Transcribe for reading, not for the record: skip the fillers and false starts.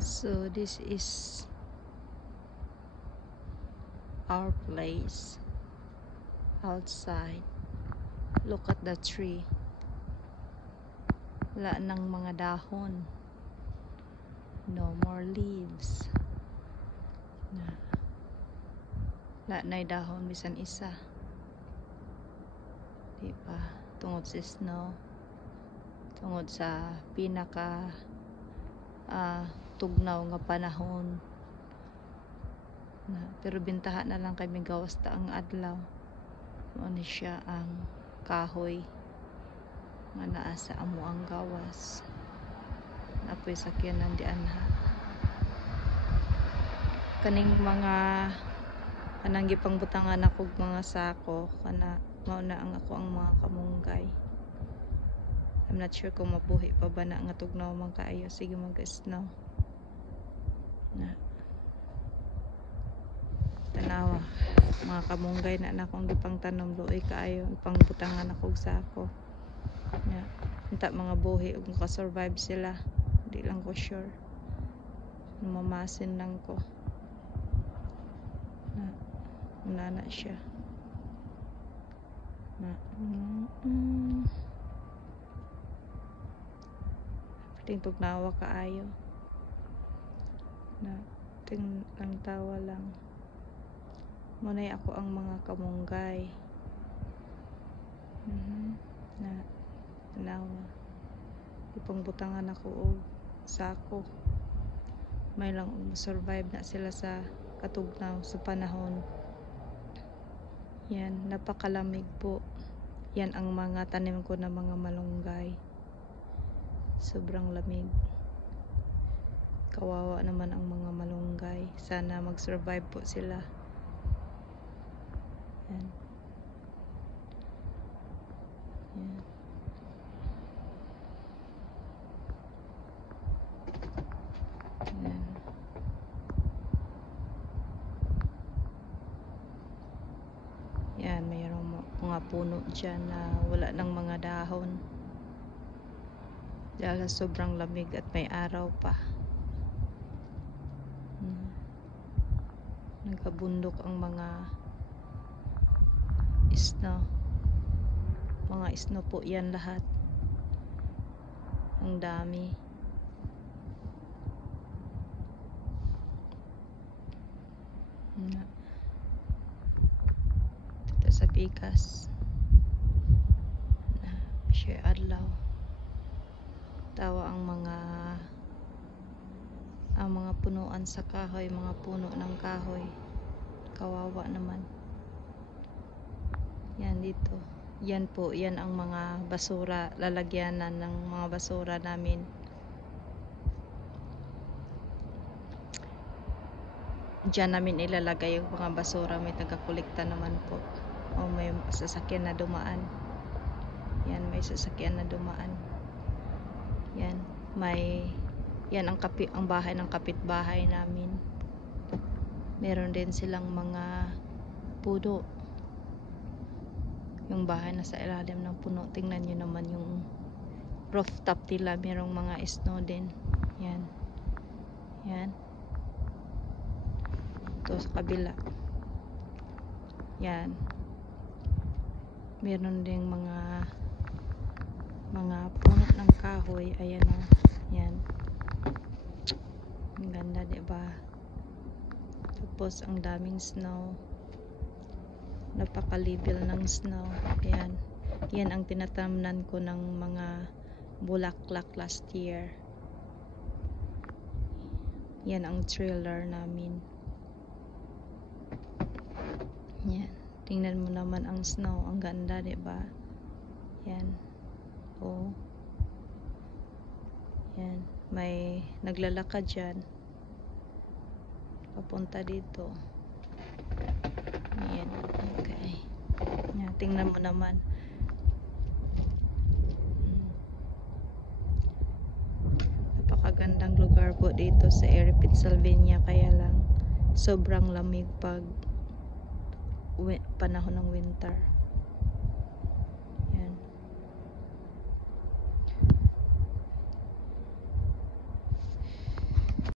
So this is our place outside. Look at the tree. Wala nang mga dahon. No more leaves. Wala na'y dahon bisan isa. Diba? Tungod sa snow. Tungod sa pinaka tugnaw nga panahon. Pero bintaha na lang kami gawas ta ang adlaw. Ano siya ang kahoy nga naa sa amo ang gawas. Napoy sakyanan di anha. Kaning mga kanang gipangbutangan ako mga sako kana mao na ang ako ang mga kamunggay. I'm not sure kung mabuhi pa ba na nga tugnaw man kaayo. Sige mag-snow na tanawa mga kamunggay na akong gipang tanom luoy kaayo ipang butangan ako sako na unta mga buhi ug maka-survive sila. Di lang ko sure, mamasin lang ko na siya na ting tugnawa kaayo na ting lang tawa lang. Munay ako ang mga kamunggay na tanawa ipang butangan ako og sako may lang survive na sila sa katugnaw sa panahon. Yan, napakalamig po. Yan ang mga tanim ko na mga malunggay. Sobrang lamig. Kawawa naman ang mga malunggay. Sana mag-survive po sila. Yan. Yan. Yan. Yan, mayroong mga puno dyan na wala ng mga dahon. Dahil sobrang lamig at may araw pa. Nagkabundok ang mga snow. Mga snow po yan lahat. Ang dami. Dito sa pikas. Share adlaw. Tawa ang mga punuan sa kahoy, mga puno ng kahoy. Kawawa naman. Yan dito. Yan po, yan ang mga basura, lalagyanan ng mga basura namin. Diyan namin ilalagay yung mga basura. May taga-kolekta naman po. O may sasakyan na dumaan. Yan, may sasakyan na dumaan. Yan, yan ang bahay ng kapitbahay namin. Meron din silang mga puno. Yung bahay na sa ilalim ng puno. Tingnan nyo naman yung rooftop nila. Merong mga snow din. Yan. Yan. Ito sa kabila. Yan. Meron ding mga puno ng kahoy. Ayan o. Yan. Ang ganda, diba? Tapos ang daming snow. Napakalibil ng snow. Ayan. Yan ang tinatamnan ko ng mga bulaklak last year. Yan ang trailer namin. Yan. Tingnan mo naman ang snow. Ang ganda, diba? Yan. Oh. Yan. May naglalakad dyan. Papunta dito. Yan. Okay. Yan. Tingnan mo naman. Napakagandang lugar po dito sa Erie, Pennsylvania. Kaya lang sobrang lamig pag panahon ng winter.